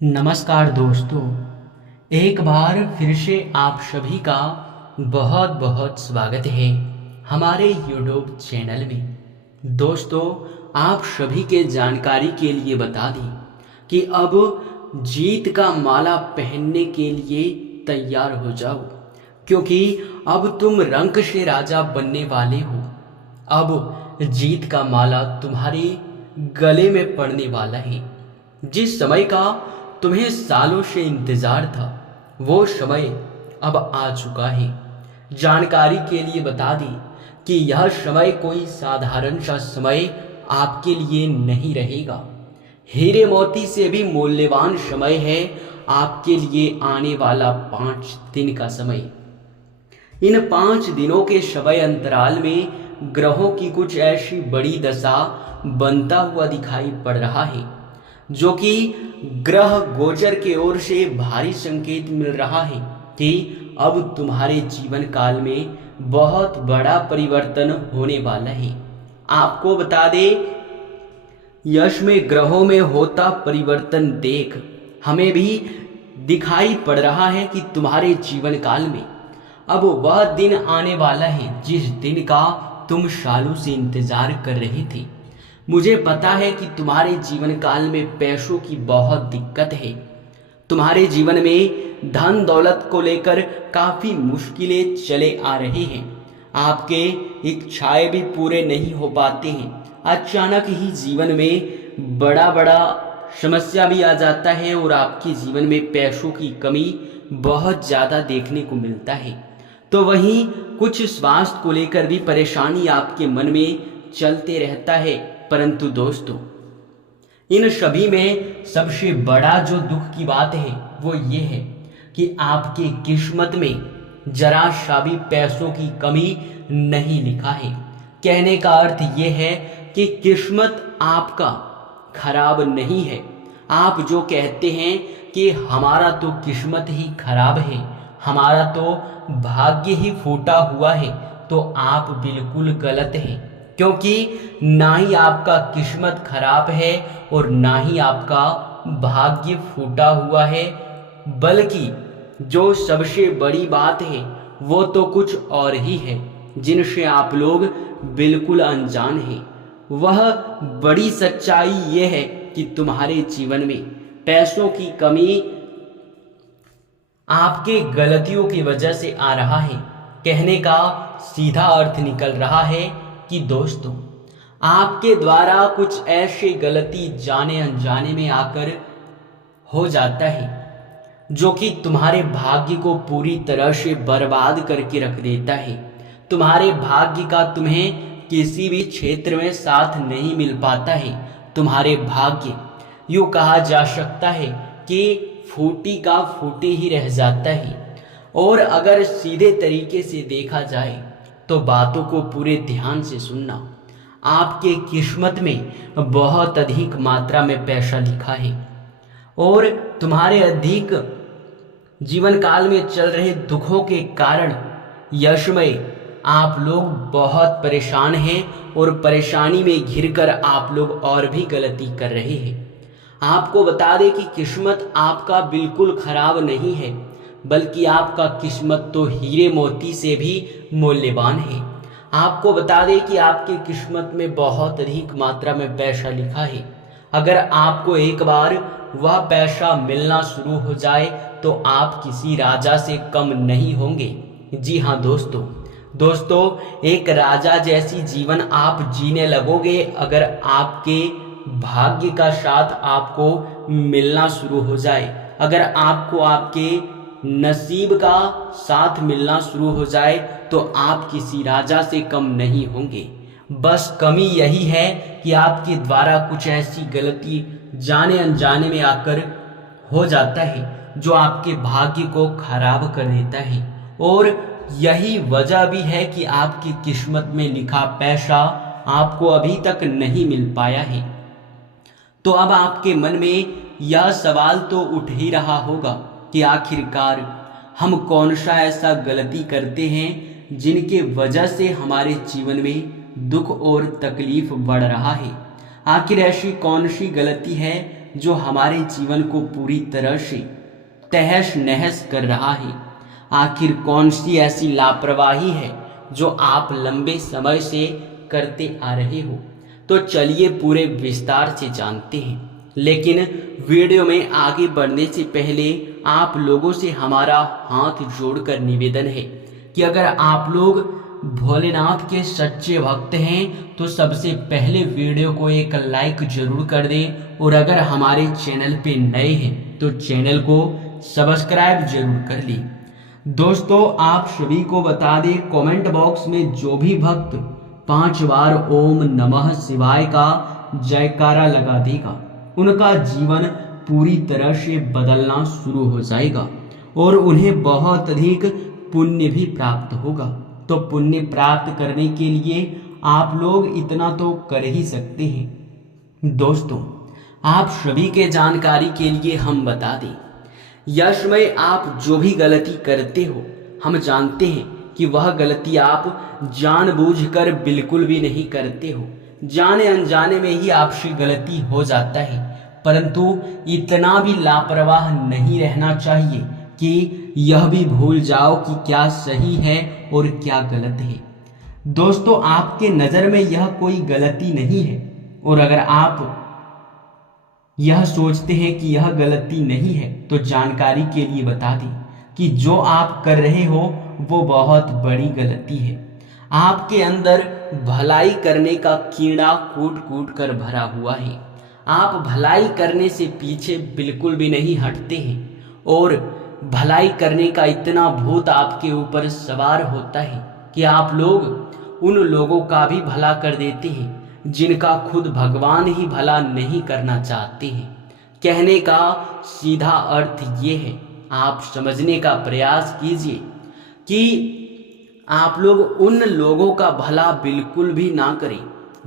नमस्कार दोस्तों। एक बार फिर से आप सभी का बहुत बहुत स्वागत है हमारे YouTube चैनल में। दोस्तों, आप सभी के जानकारी के लिए बता दें कि अब जीत का माला पहनने के लिए तैयार हो जाओ, क्योंकि अब तुम रंक से राजा बनने वाले हो। अब जीत का माला तुम्हारे गले में पड़ने वाला है। जिस समय का तुम्हें सालों से इंतजार था, वो समय अब आ चुका है। जानकारी के लिए बता दें कि यह समय कोई साधारण सा समय आपके लिए नहीं रहेगा। हीरे मोती से भी मूल्यवान समय है आपके लिए आने वाला 5 दिन का समय। इन 5 दिनों के समय अंतराल में ग्रहों की कुछ ऐसी बड़ी दशा बनता हुआ दिखाई पड़ रहा है, जो कि ग्रह गोचर की ओर से भारी संकेत मिल रहा है कि अब तुम्हारे जीवन काल में बहुत बड़ा परिवर्तन होने वाला है। आपको बता दें, यश में ग्रहों में होता परिवर्तन देख हमें भी दिखाई पड़ रहा है कि तुम्हारे जीवन काल में अब वह दिन आने वाला है जिस दिन का तुम सालों से इंतजार कर रहे थे। मुझे पता है कि तुम्हारे जीवन काल में पैसों की बहुत दिक्कत है। तुम्हारे जीवन में धन दौलत को लेकर काफी मुश्किलें चले आ रही हैं। आपके इच्छाएं भी पूरे नहीं हो पाते हैं। अचानक ही जीवन में बड़ा बड़ा समस्या भी आ जाता है और आपके जीवन में पैसों की कमी बहुत ज़्यादा देखने को मिलता है। तो वहीं कुछ स्वास्थ्य को लेकर भी परेशानी आपके मन में चलते रहता है। परंतु दोस्तों, इन सभी में सबसे बड़ा जो दुख की बात है वो ये है कि आपकी किस्मत में जरा सा भी पैसों की कमी नहीं लिखा है। कहने का अर्थ ये है कि किस्मत आपका खराब नहीं है। आप जो कहते हैं कि हमारा तो किस्मत ही खराब है, हमारा तो भाग्य ही फूटा हुआ है, तो आप बिल्कुल गलत हैं। क्योंकि ना ही आपका किस्मत खराब है और ना ही आपका भाग्य फूटा हुआ है, बल्कि जो सबसे बड़ी बात है वो तो कुछ और ही है जिनसे आप लोग बिल्कुल अनजान हैं। वह बड़ी सच्चाई ये है कि तुम्हारे जीवन में पैसों की कमी आपके गलतियों की वजह से आ रहा है। कहने का सीधा अर्थ निकल रहा है कि दोस्तों, आपके द्वारा कुछ ऐसी गलती जाने अनजाने में आकर हो जाता है जो कि तुम्हारे भाग्य को पूरी तरह से बर्बाद करके रख देता है। तुम्हारे भाग्य का तुम्हें किसी भी क्षेत्र में साथ नहीं मिल पाता है। तुम्हारे भाग्य यूँ कहा जा सकता है कि फूटी का फूटी ही रह जाता है। और अगर सीधे तरीके से देखा जाए तो बातों को पूरे ध्यान से सुनना। आपके किस्मत में बहुत अधिक मात्रा में पैसा लिखा है और तुम्हारे अधिक जीवन काल में चल रहे दुखों के कारण यश में आप लोग बहुत परेशान हैं और परेशानी में घिरकर आप लोग और भी गलती कर रहे हैं। आपको बता दें कि किस्मत आपका बिल्कुल खराब नहीं है, बल्कि आपका किस्मत तो हीरे मोती से भी मूल्यवान है। आपको बता दें कि आपकी किस्मत में बहुत अधिक मात्रा में पैसा लिखा है। अगर आपको एक बार वह पैसा मिलना शुरू हो जाए तो आप किसी राजा से कम नहीं होंगे। जी हाँ दोस्तों, एक राजा जैसी जीवन आप जीने लगोगे अगर आपके भाग्य का साथ आपको मिलना शुरू हो जाए। अगर आपको आपके नसीब का साथ मिलना शुरू हो जाए तो आप किसी राजा से कम नहीं होंगे। बस कमी यही है कि आपके द्वारा कुछ ऐसी गलती जाने अनजाने में आकर हो जाता है जो आपके भाग्य को खराब कर देता है। और यही वजह भी है कि आपकी किस्मत में लिखा पैसा आपको अभी तक नहीं मिल पाया है। तो अब आपके मन में यह सवाल तो उठ ही रहा होगा कि आखिरकार हम कौन सा ऐसा गलती करते हैं जिनके वजह से हमारे जीवन में दुख और तकलीफ बढ़ रहा है। आखिर ऐसी कौन सी गलती है जो हमारे जीवन को पूरी तरह से तहस नहस कर रहा है। आखिर कौन सी ऐसी लापरवाही है जो आप लंबे समय से करते आ रहे हो? तो चलिए पूरे विस्तार से जानते हैं। लेकिन वीडियो में आगे बढ़ने से पहले आप लोगों से हमारा हाथ जोड़कर निवेदन है कि अगर आप लोग भोलेनाथ के सच्चे भक्त हैं तो सबसे पहले वीडियो को एक लाइक जरूर कर दें, और अगर हमारे चैनल पे नए हैं तो चैनल को सब्सक्राइब जरूर कर लें। दोस्तों, आप सभी को बता दें, कमेंट बॉक्स में जो भी भक्त 5 बार ओम नमः शिवाय का जयकारा लगा देगा उनका जीवन पूरी तरह से बदलना शुरू हो जाएगा और उन्हें बहुत अधिक पुण्य भी प्राप्त होगा। तो पुण्य प्राप्त करने के लिए आप लोग इतना तो कर ही सकते हैं। दोस्तों, आप सभी के जानकारी के लिए हम बता दें, यश में आप जो भी गलती करते हो, हम जानते हैं कि वह गलती आप जानबूझकर बिल्कुल भी नहीं करते हो। जाने अनजाने में ही आपसे गलती हो जाता है, परंतु इतना भी लापरवाह नहीं रहना चाहिए कि यह भी भूल जाओ कि क्या सही है और क्या गलत है। दोस्तों, आपके नज़र में यह कोई गलती नहीं है, और अगर आप यह सोचते हैं कि यह गलती नहीं है तो जानकारी के लिए बता दें कि जो आप कर रहे हो वो बहुत बड़ी गलती है। आपके अंदर भलाई करने का कीड़ा कूट कूट कर भरा हुआ है। आप भलाई करने से पीछे बिल्कुल भी नहीं हटते हैं, और भलाई करने का इतना भूत आपके ऊपर सवार होता है कि आप लोग उन लोगों का भी भला कर देते हैं जिनका खुद भगवान ही भला नहीं करना चाहते हैं। कहने का सीधा अर्थ ये है, आप समझने का प्रयास कीजिए कि आप लोग उन लोगों का भला बिल्कुल भी ना करें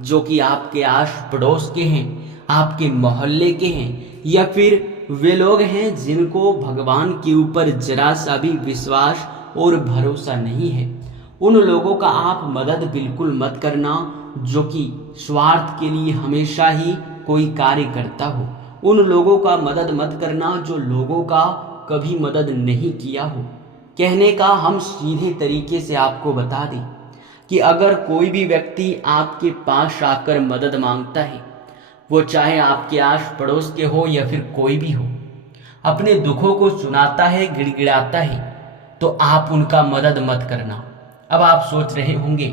जो कि आपके आस पड़ोस के हैं, आपके मोहल्ले के हैं, या फिर वे लोग हैं जिनको भगवान के ऊपर जरा सा भी विश्वास और भरोसा नहीं है। उन लोगों का आप मदद बिल्कुल मत करना जो कि स्वार्थ के लिए हमेशा ही कोई कार्य करता हो। उन लोगों का मदद मत करना जो लोगों का कभी मदद नहीं किया हो। कहने का हम सीधे तरीके से आपको बता दें कि अगर कोई भी व्यक्ति आपके पास आकर मदद मांगता है, वो चाहे आपके आस पड़ोस के हो या फिर कोई भी हो, अपने दुखों को सुनाता है, गिड़गिड़ाता है, तो आप उनका मदद मत करना। अब आप सोच रहे होंगे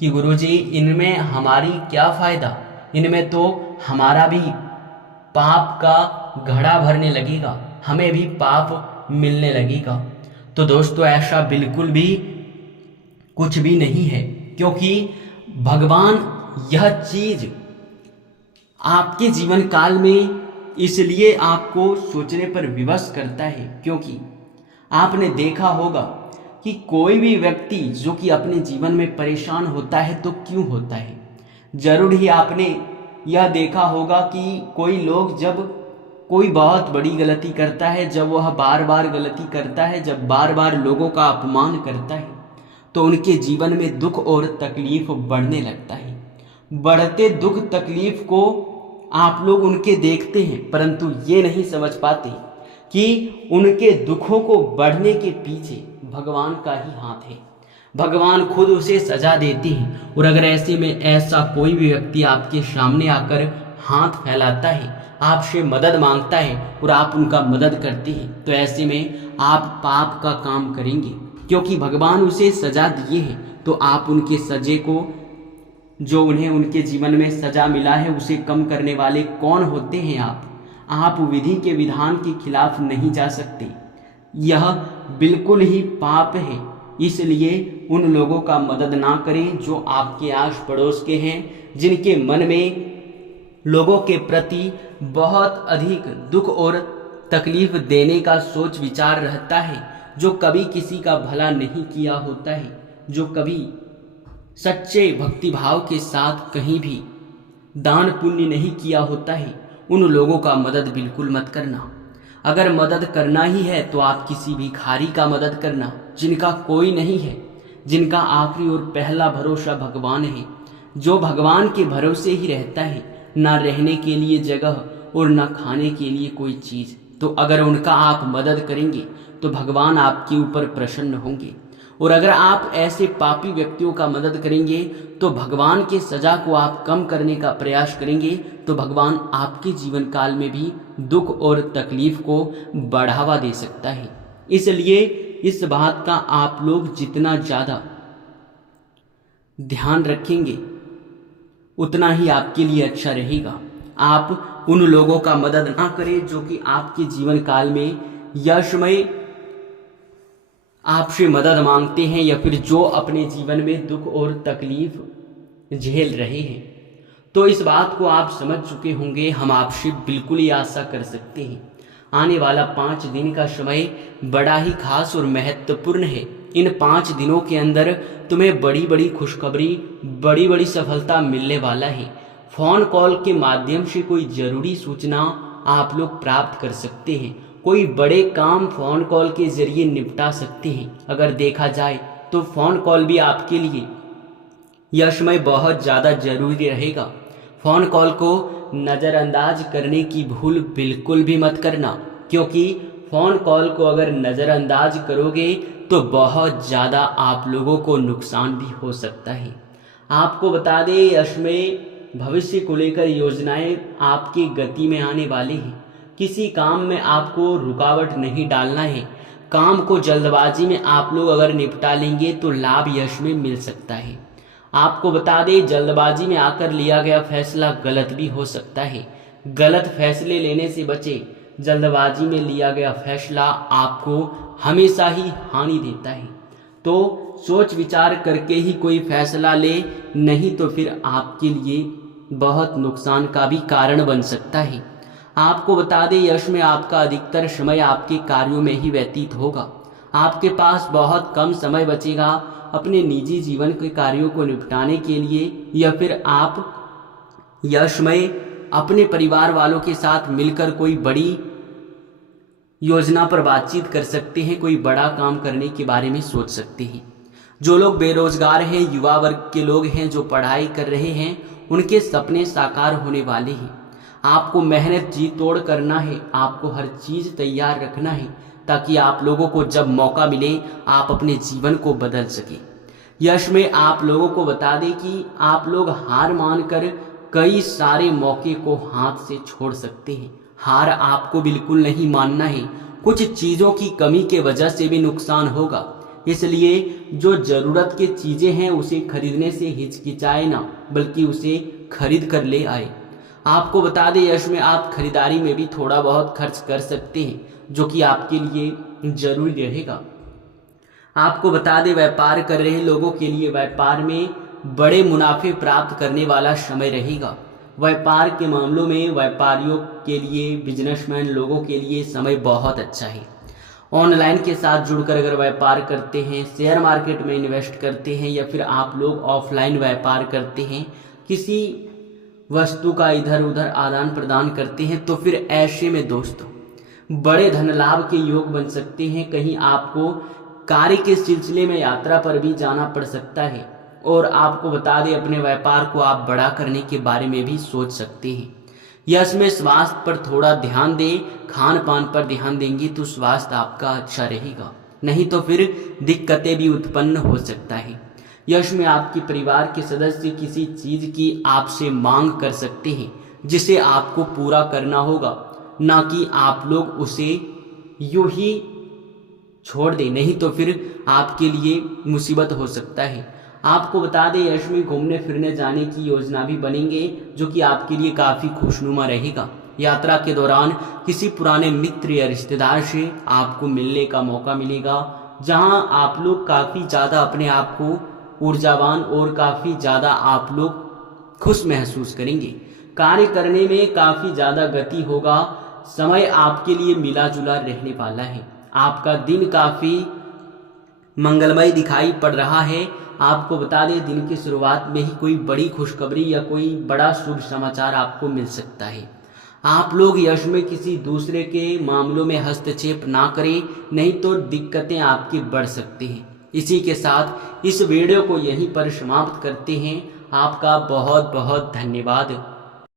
कि गुरुजी, इनमें हमारी क्या फ़ायदा, इनमें तो हमारा भी पाप का घड़ा भरने लगेगा, हमें भी पाप मिलने लगेगा। तो दोस्तों, ऐसा बिल्कुल भी कुछ भी नहीं है, क्योंकि भगवान यह चीज़ आपके जीवन काल में इसलिए आपको सोचने पर विवश करता है, क्योंकि आपने देखा होगा कि कोई भी व्यक्ति जो कि अपने जीवन में परेशान होता है तो क्यों होता है। जरूर ही आपने यह देखा होगा कि कोई लोग जब कोई बहुत बड़ी गलती करता है, जब वह बार बार गलती करता है, जब बार बार लोगों का अपमान करता है, तो उनके जीवन में दुख और तकलीफ बढ़ने लगता है। बढ़ते दुख तकलीफ को आप लोग उनके देखते हैं, परंतु ये नहीं समझ पाते कि उनके दुखों को बढ़ने के पीछे भगवान का ही हाथ है। भगवान खुद उसे सजा देते हैं, और अगर ऐसे में ऐसा कोई भी व्यक्ति आपके सामने आकर हाथ फैलाता है, आपसे मदद मांगता है और आप उनका मदद करते हैं, तो ऐसे में आप पाप का काम करेंगे, क्योंकि भगवान उसे सजा दिए हैं। तो आप उनके सजे को, जो उन्हें उनके जीवन में सजा मिला है, उसे कम करने वाले कौन होते हैं आप विधि के विधान के खिलाफ नहीं जा सकते। यह बिल्कुल ही पाप है, इसलिए उन लोगों का मदद ना करें जो आपके आस पड़ोस के हैं, जिनके मन में लोगों के प्रति बहुत अधिक दुख और तकलीफ देने का सोच विचार रहता है, जो कभी किसी का भला नहीं किया होता है, जो कभी सच्चे भक्तिभाव के साथ कहीं भी दान पुण्य नहीं किया होता है। उन लोगों का मदद बिल्कुल मत करना। अगर मदद करना ही है तो आप किसी भिखारी का मदद करना, जिनका कोई नहीं है, जिनका आखिरी और पहला भरोसा भगवान है, जो भगवान के भरोसे ही रहता है। ना रहने के लिए जगह और न खाने के लिए कोई चीज़, तो अगर उनका आप मदद करेंगे तो भगवान आपके ऊपर प्रसन्न होंगे। और अगर आप ऐसे पापी व्यक्तियों का मदद करेंगे तो भगवान के सजा को आप कम करने का प्रयास करेंगे तो भगवान आपके जीवन काल में भी दुख और तकलीफ को बढ़ावा दे सकता है। इसलिए इस बात का आप लोग जितना ज़्यादा ध्यान रखेंगे उतना ही आपके लिए अच्छा रहेगा। आप उन लोगों का मदद ना करें जो कि आपके जीवन काल में यशमय आपसे मदद मांगते हैं या फिर जो अपने जीवन में दुख और तकलीफ झेल रहे हैं। तो इस बात को आप समझ चुके होंगे, हम आपसे बिल्कुल ही आशा कर सकते हैं आने वाला 5 दिन का समय बड़ा ही खास और महत्वपूर्ण है। इन 5 दिनों के अंदर तुम्हें बड़ी बड़ी खुशखबरी, बड़ी बड़ी सफलता मिलने वाला है। फ़ोन कॉल के माध्यम से कोई ज़रूरी सूचना आप लोग प्राप्त कर सकते हैं, कोई बड़े काम फ़ोन कॉल के ज़रिए निपटा सकते हैं। अगर देखा जाए तो फ़ोन कॉल भी आपके लिए यशमय बहुत ज़्यादा ज़रूरी रहेगा। फ़ोन कॉल को नज़रअंदाज करने की भूल बिल्कुल भी मत करना, क्योंकि फ़ोन कॉल को अगर नज़रअंदाज करोगे तो बहुत ज़्यादा आप लोगों को नुकसान भी हो सकता है। आपको बता दें, यशमय भविष्य को लेकर योजनाएं आपकी गति में आने वाली हैं। किसी काम में आपको रुकावट नहीं डालना है। काम को जल्दबाजी में आप लोग अगर निपटा लेंगे तो लाभ यश में मिल सकता है। आपको बता दें, जल्दबाजी में आकर लिया गया फैसला गलत भी हो सकता है। गलत फैसले लेने से बचे। जल्दबाजी में लिया गया फैसला आपको हमेशा ही हानि देता है। तो सोच विचार करके ही कोई फैसला ले, नहीं तो फिर आपके लिए बहुत नुकसान का भी कारण बन सकता है। आपको बता दें, यश में आपका अधिकतर समय आपके कार्यों में ही व्यतीत होगा। आपके पास बहुत कम समय बचेगा अपने निजी जीवन के कार्यों को निपटाने के लिए, या फिर आप यश में अपने परिवार वालों के साथ मिलकर कोई बड़ी योजना पर बातचीत कर सकते हैं, कोई बड़ा काम करने के बारे में सोच सकते हैं। जो लोग बेरोजगार हैं, युवा वर्ग के लोग हैं जो पढ़ाई कर रहे हैं, उनके सपने साकार होने वाले हैं। आपको मेहनत जी तोड़ करना है, आपको हर चीज़ तैयार रखना है ताकि आप लोगों को जब मौका मिले आप अपने जीवन को बदल सके। यश में आप लोगों को बता दें कि आप लोग हार मानकर कई सारे मौके को हाथ से छोड़ सकते हैं। हार आपको बिल्कुल नहीं मानना है। कुछ चीज़ों की कमी के वजह से भी नुकसान होगा, इसलिए जो ज़रूरत की चीज़ें हैं उसे खरीदने से हिचकिचाए ना, बल्कि उसे खरीद कर ले आए। आपको बता दें, यश में आप खरीदारी में भी थोड़ा बहुत खर्च कर सकते हैं, जो कि आपके लिए जरूरी रहेगा। आपको बता दें, व्यापार कर रहे लोगों के लिए व्यापार में बड़े मुनाफे प्राप्त करने वाला समय रहेगा। व्यापार के मामलों में व्यापारियों के लिए, बिजनेसमैन लोगों के लिए समय बहुत अच्छा है। ऑनलाइन के साथ जुड़कर अगर व्यापार करते हैं, शेयर मार्केट में इन्वेस्ट करते हैं, या फिर आप लोग ऑफलाइन व्यापार करते हैं, किसी वस्तु का इधर उधर आदान प्रदान करते हैं, तो फिर ऐसे में दोस्तों बड़े धन लाभ के योग बन सकते हैं। कहीं आपको कार्य के सिलसिले में यात्रा पर भी जाना पड़ सकता है। और आपको बता दें, अपने व्यापार को आप बड़ा करने के बारे में भी सोच सकते हैं। यश में स्वास्थ्य पर थोड़ा ध्यान दें, खान पान पर ध्यान देंगे तो स्वास्थ्य आपका अच्छा रहेगा, नहीं तो फिर दिक्कतें भी उत्पन्न हो सकता है। यश में आपके परिवार के सदस्य किसी चीज़ की आपसे मांग कर सकते हैं जिसे आपको पूरा करना होगा, ना कि आप लोग उसे यूं ही छोड़ दें, नहीं तो फिर आपके लिए मुसीबत हो सकता है। आपको बता दें, यश में घूमने फिरने जाने की योजना भी बनेंगे, जो कि आपके लिए काफ़ी खुशनुमा रहेगा। यात्रा के दौरान किसी पुराने मित्र या रिश्तेदार से आपको मिलने का मौका मिलेगा, जहां आप लोग काफ़ी ज़्यादा अपने आप को ऊर्जावान और काफ़ी ज़्यादा आप लोग खुश महसूस करेंगे। कार्य करने में काफ़ी ज़्यादा गति होगा। समय आपके लिए मिला जुला रहने वाला है। आपका दिन काफ़ी मंगलमय दिखाई पड़ रहा है। आपको बता दें, दिन की शुरुआत में ही कोई बड़ी खुशखबरी या कोई बड़ा शुभ समाचार आपको मिल सकता है। आप लोग यश में किसी दूसरे के मामलों में हस्तक्षेप ना करें, नहीं तो दिक्कतें आपकी बढ़ सकती हैं। इसी के साथ इस वीडियो को यहीं पर समाप्त करते हैं। आपका बहुत बहुत धन्यवाद।